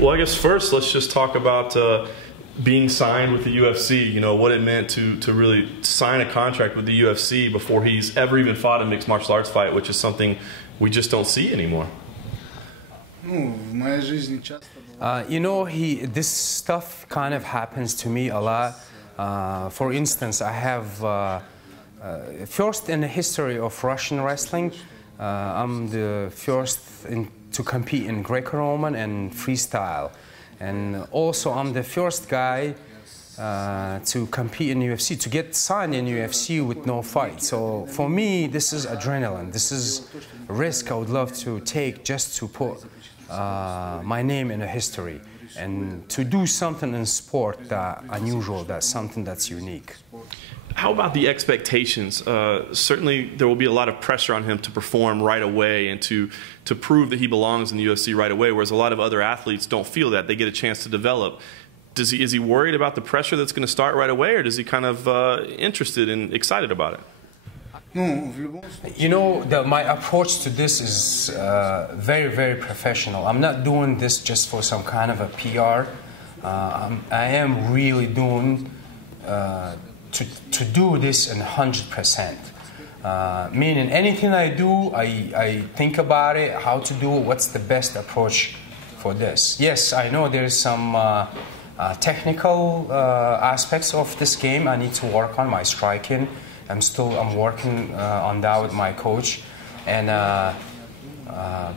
Well, I guess first let's just talk about being signed with the UFC. You know, what it meant to really sign a contract with the UFC before he's ever even fought a mixed martial arts fight, which is something we just don't see anymore. You know, this stuff kind of happens to me a lot. For instance, I have first in the history of Russian wrestling, I'm the first to compete in Greco-Roman and freestyle. And also I'm the first guy to compete in UFC, to get signed in UFC with no fight. So for me, this is adrenaline. This is a risk I would love to take just to put my name in a history and to do something in sport that unusual, that's something that's unique. How about the expectations? Certainly there will be a lot of pressure on him to perform right away and to prove that he belongs in the UFC right away, whereas a lot of other athletes don't feel that. They get a chance to develop. Is he worried about the pressure that's going to start right away, or is he kind of interested and excited about it? You know, my approach to this is very, very professional. I'm not doing this just for some kind of a PR. I am really doing to do this in 100%. Meaning anything I do, I think about it, how to do it, what's the best approach for this. Yes, I know there's some technical aspects of this game I need to work on, my striking. I'm working on that with my coach, and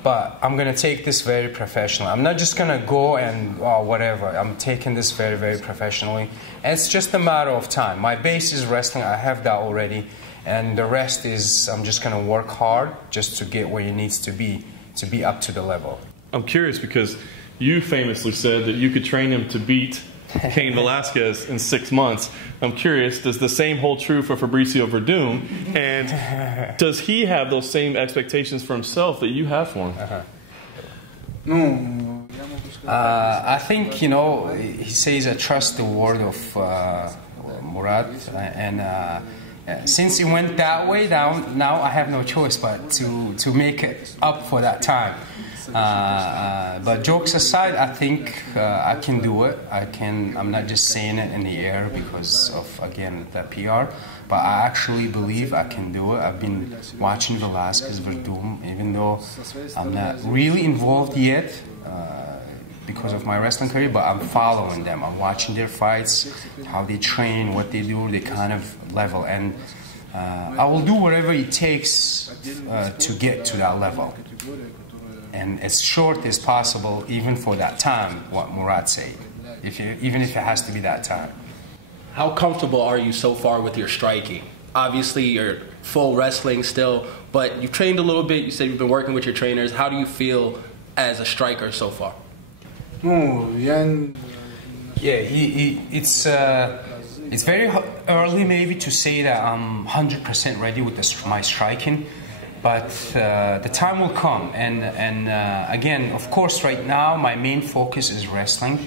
but I'm gonna take this very professionally. I'm not just gonna go and whatever. I'm taking this very, very professionally, and it's just a matter of time. My base is wrestling. I have that already, and the rest is I'm just gonna work hard just to get where it needs to be up to the level. I'm curious because you famously said that you could train him to beat Cain Velasquez in 6 months. I'm curious, does the same hold true for Fabricio Verdum? And does he have those same expectations for himself that you have for him? I think, you know, he says I trust the word of Murad, and since it went that way, now I have no choice but to make it up for that time. But jokes aside, I think I can do it. I'm not just saying it in the air because of, again, the PR, but I actually believe I can do it. I've been watching Velasquez, Verdum, even though I'm not really involved yet because of my wrestling career, but I'm following them. I'm watching their fights, how they train, what they do, the kind of level, and I will do whatever it takes to get to that level. And as short as possible, even for that time, what Murad said, even if it has to be that time. How comfortable are you so far with your striking? Obviously, you're full wrestling still, but you've trained a little bit. You said you've been working with your trainers. How do you feel as a striker so far? Yeah, it's very early maybe to say that I'm 100% ready with my striking. But the time will come, and again, of course, right now my main focus is wrestling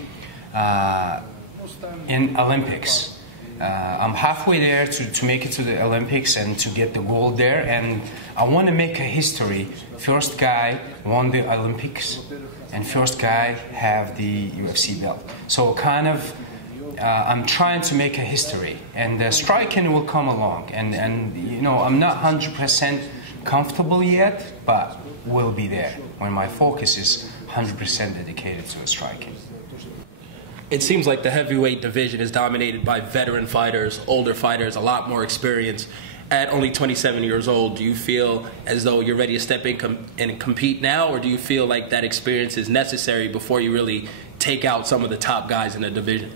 in Olympics. I'm halfway there to make it to the Olympics and to get the gold there, and I want to make a history. First guy won the Olympics, and first guy have the UFC belt. So kind of, I'm trying to make a history, and the striking will come along, and you know, I'm not 100% comfortable yet, but will be there when my focus is 100% dedicated to striking. It seems like the heavyweight division is dominated by veteran fighters, older fighters, a lot more experience. At only 27 years old, do you feel as though you're ready to step in and compete now, or do you feel like that experience is necessary before you really take out some of the top guys in the division?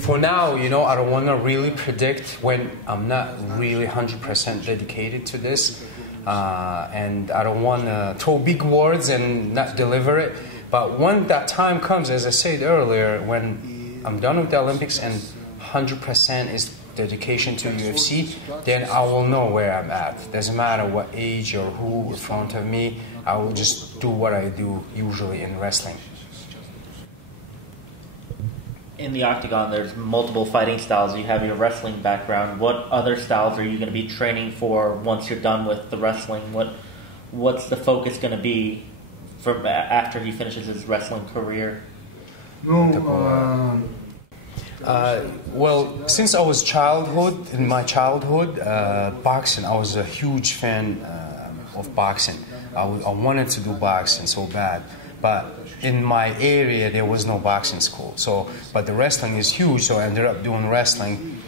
For now, you know, I don't want to really predict when I'm not really 100% dedicated to this, and I don't want to throw big words and not deliver it. But when that time comes, as I said earlier, when I'm done with the Olympics and 100% is dedication to UFC, then I will know where I'm at. Doesn't matter what age or who in front of me, I will just do what I do usually in wrestling. In the octagon, there's multiple fighting styles. You have your wrestling background. What other styles are you going to be training for once you're done with the wrestling? What's the focus going to be from after he finishes his wrestling career? Well, since I was in my childhood, boxing, I was a huge fan of boxing. I wanted to do boxing so bad, but in my area there was no boxing school. But the wrestling is huge, so I ended up doing wrestling.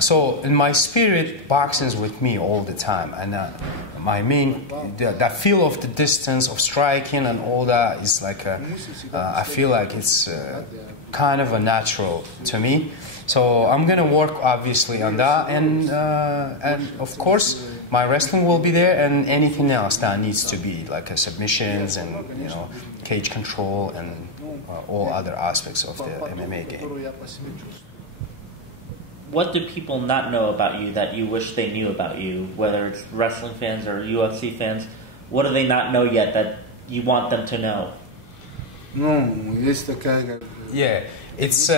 So in my spirit, boxing's with me all the time, and my main, that feel of the distance of striking and all that is like I feel like it's kind of a natural to me. So I'm gonna work obviously on that, and of course my wrestling will be there, and anything else that needs to be like submissions and cage control and all other aspects of the MMA game. What do people not know about you that you wish they knew about you, whether it's wrestling fans or UFC fans? What do they not know yet that you want them to know? Yeah, it's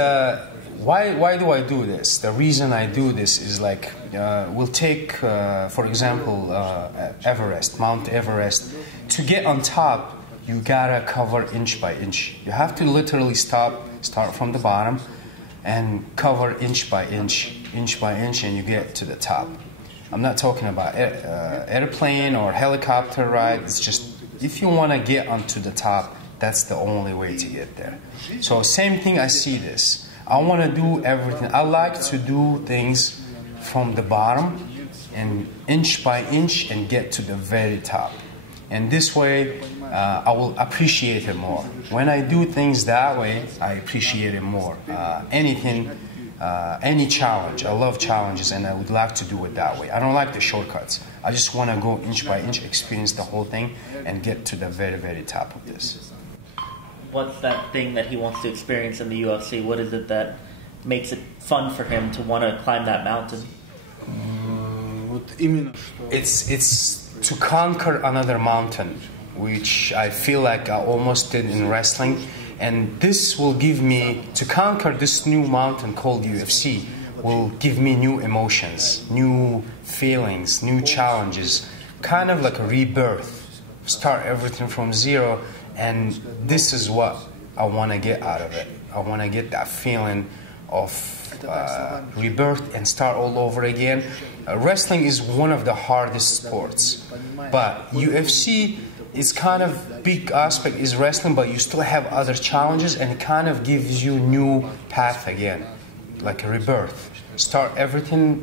why do I do this? The reason I do this is like we'll take for example Mount Everest. To get on top, you gotta cover inch by inch. You have to literally start from the bottom and cover inch by inch, and you get to the top. I'm not talking about airplane or helicopter ride. It's just if you want to get onto the top, that's the only way to get there. So same thing, I see this. I want to do everything. I like to do things from the bottom and inch by inch and get to the very top. And this way, I will appreciate it more. When I do things that way, I appreciate it more. Any challenge, I love challenges, and I would like to do it that way. I don't like the shortcuts. I just want to go inch by inch, experience the whole thing, and get to the very, very top of this. What's that thing that he wants to experience in the UFC? What is it that makes it fun for him to want to climb that mountain? It's to conquer another mountain, which I feel like I almost did in wrestling. And this will give me, to conquer this new mountain called UFC, will give me new emotions, new feelings, new challenges, kind of like a rebirth. Start everything from zero, and this is what I want to get out of it. I want to get that feeling of rebirth and start all over again. Wrestling is one of the hardest sports, but UFC is kind of big aspect is wrestling, but you still have other challenges, and it kind of gives you new path again, like a rebirth. Start everything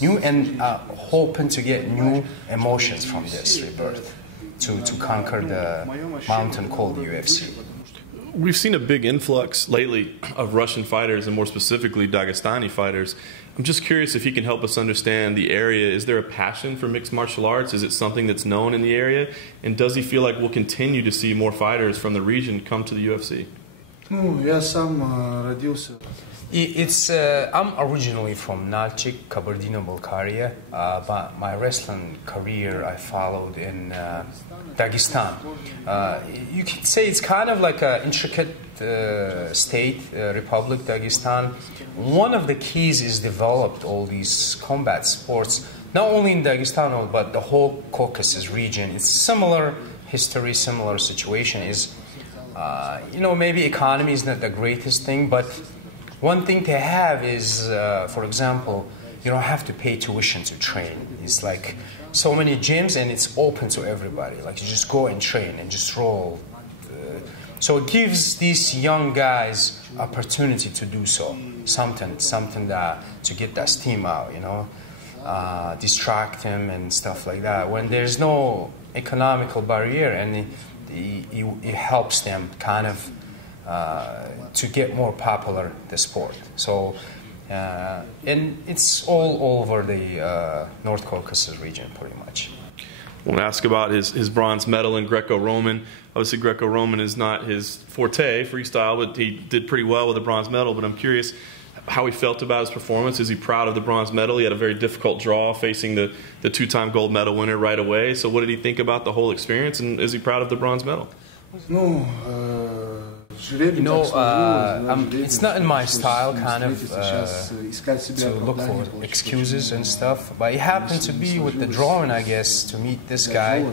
new, and hoping to get new emotions from this rebirth to conquer the mountain called UFC. We've seen a big influx lately of Russian fighters, and more specifically Dagestani fighters. I'm just curious if you can help us understand the area. Is there a passion for mixed martial arts? Is it something that's known in the area? And does he feel like we'll continue to see more fighters from the region come to the UFC? I'm originally from Nalchik, Kabardino-Balkaria, but my wrestling career I followed in Dagestan. You could say it's kind of like an intricate state, Republic Dagestan. One of the keys is developed all these combat sports, not only in Dagestan but the whole Caucasus region. It's similar history, similar situation. Is maybe economy is not the greatest thing, but one thing to have is, for example, you don't have to pay tuition to train. It's like so many gyms, and it's open to everybody. Like you just go and train and just roll. So it gives these young guys opportunity to do so. Something that to get that steam out, distract him and stuff like that. When there's no economical barrier, and it helps them kind of to get more popular the sport. So and it's all over the North Caucasus region pretty much. I want to ask about his bronze medal in Greco-Roman. Obviously Greco-Roman is not his forte, freestyle, but he did pretty well with the bronze medal. But I'm curious how he felt about his performance. Is he proud of the bronze medal? He had a very difficult draw facing the two-time gold medal winner right away. So what did he think about the whole experience, and is he proud of the bronze medal? It's not in my style kind of to look for excuses and stuff, but it happened to be with the drawing, I guess, to meet this guy.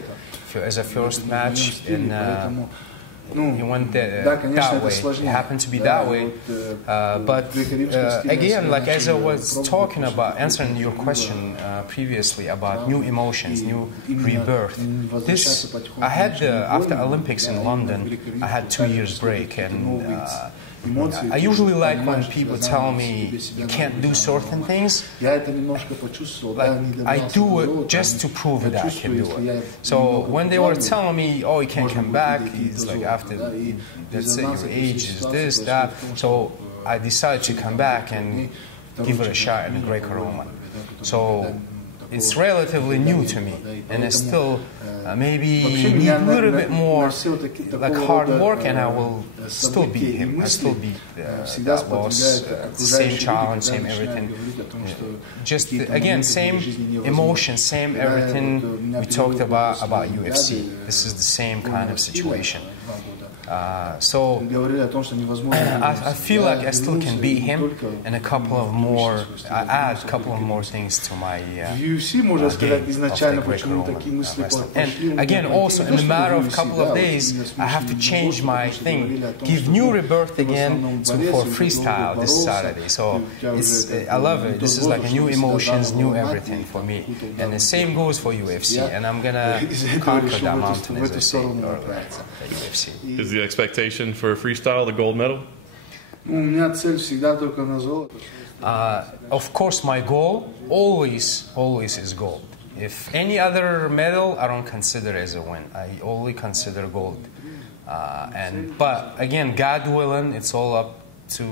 as a first match, and he went that way. It happened to be that way. But again, like as I was talking about, answering your question previously about new emotions, new rebirth. This, I had after Olympics in London, I had 2 years break, and I usually like when people tell me you can't do certain things. Like, I do it just to prove that I can do it. So when they were telling me, oh, you can't come back, it's like after, let's say your age is this, that. So I decided to come back and give it a shot in the Greco-Roman. So it's relatively new to me, and it's still maybe need a little bit more like hard work, and I will still beat him. I still beat that boss. Same challenge, same everything. Just again, same emotion, same everything we talked about UFC. This is the same kind of situation. So I feel like I still can beat him, and a couple of more. I add a couple of more things to my game of the Greco-Roman wrestling. And again, also in a matter of a couple of days, I have to change my thing, give new rebirth again for freestyle this Saturday. So I love it. This is like a new emotions, new everything for me. And the same goes for UFC. And I'm gonna conquer that mountain, as I said earlier, at UFC. Is the expectation for freestyle the gold medal? Of course, my goal always is gold. If any other medal, I don't consider as a win. I only consider gold. But again, God willing, it's all up to,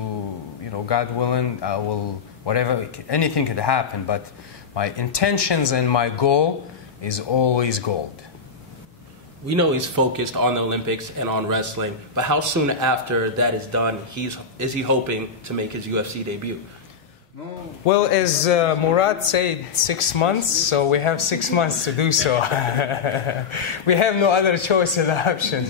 God willing. I will, whatever, anything could happen. But my intentions and my goal is always gold. We know he's focused on the Olympics and on wrestling, but how soon after that is done, is he hoping to make his UFC debut? Well, as Murad said, 6 months, so we have 6 months to do so. We have no other choice of option.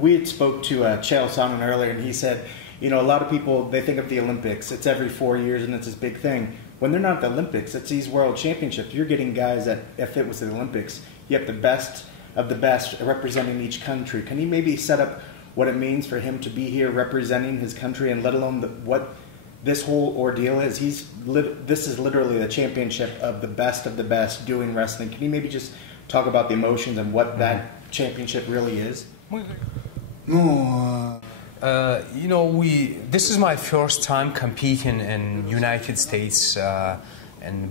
We had spoke to Chael Sonnen earlier, and he said, a lot of people, they think of the Olympics, it's every 4 years and it's this big thing. When they're not the Olympics, it's these world championships. You're getting guys that, if it was the Olympics, you have the best of the best representing each country. Can you maybe set up what it means for him to be here representing his country, and let alone what this whole ordeal is? This is literally the championship of the best doing wrestling. Can you maybe just talk about the emotions and what that championship really is? This is my first time competing in United States,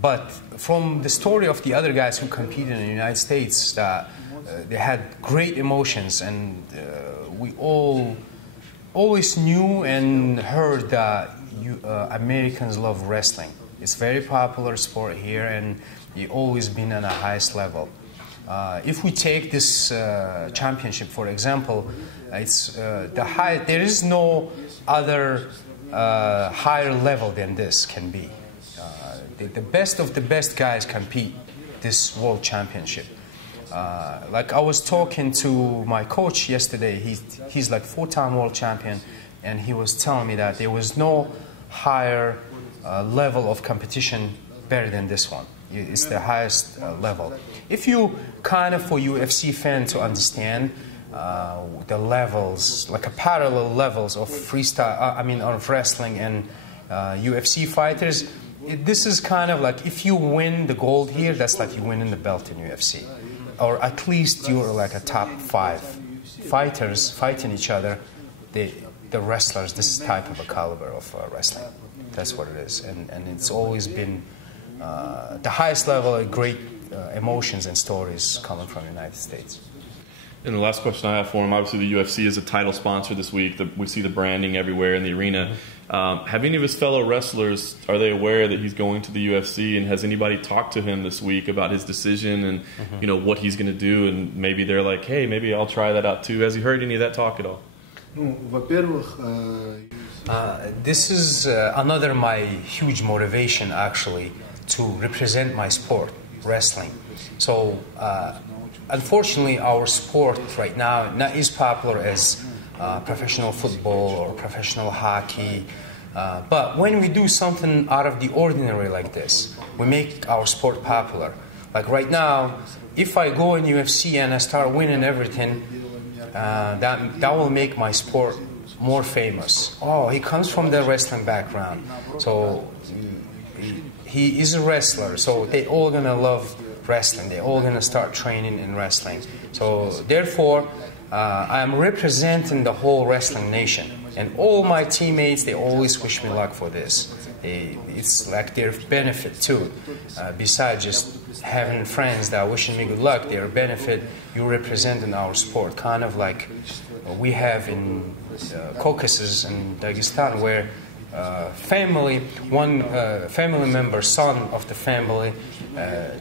but from the story of the other guys who competed in the United States, they had great emotions, and we always knew and heard that Americans love wrestling. It's a very popular sport here, and it's always been on the highest level. If we take this championship, for example, it's the high. There is no other higher level than this can be. The best of the best guys compete this world championship. Like I was talking to my coach yesterday. He's like 4-time world champion, and he was telling me that there was no higher level of competition better than this one. It's the highest level. If you kind of, for UFC fan to understand the levels, like a parallel levels of freestyle, of wrestling and UFC fighters, this is kind of like if you win the gold here, that's like you win in the belt in UFC. Or at least you're like a top 5 fighters fighting each other, the wrestlers, this type of a caliber of wrestling. That's what it is. And it's always been the highest level of great emotions and stories coming from the United States. And the last question I have for him, obviously the UFC is a title sponsor this week. We see the branding everywhere in the arena. Have any of his fellow wrestlers, are they aware that he's going to the UFC, and has anybody talked to him this week about his decision and what he's going to do, and maybe they're like, hey, maybe I'll try that out too. Has he heard any of that talk at all? This is another my huge motivation actually to represent my sport, wrestling. So unfortunately our sport right now not as popular as professional football or professional hockey, but when we do something out of the ordinary like this, we make our sport popular. Like right now, if I go in UFC and I start winning everything, that will make my sport more famous. Oh, he comes from the wrestling background, so he is a wrestler. So they all gonna love wrestling. They all gonna start training in wrestling. So therefore, I'm representing the whole wrestling nation, and all my teammates, they always wish me luck for this. It's like their benefit too. Besides just having friends that are wishing me good luck, their benefit, you representing our sport, kind of like we have in Caucasus and Dagestan, where one family member, son of the family,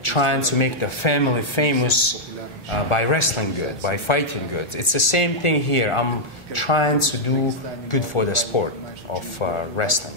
trying to make the family famous by wrestling good, by fighting good. It's the same thing here. I'm trying to do good for the sport of wrestling.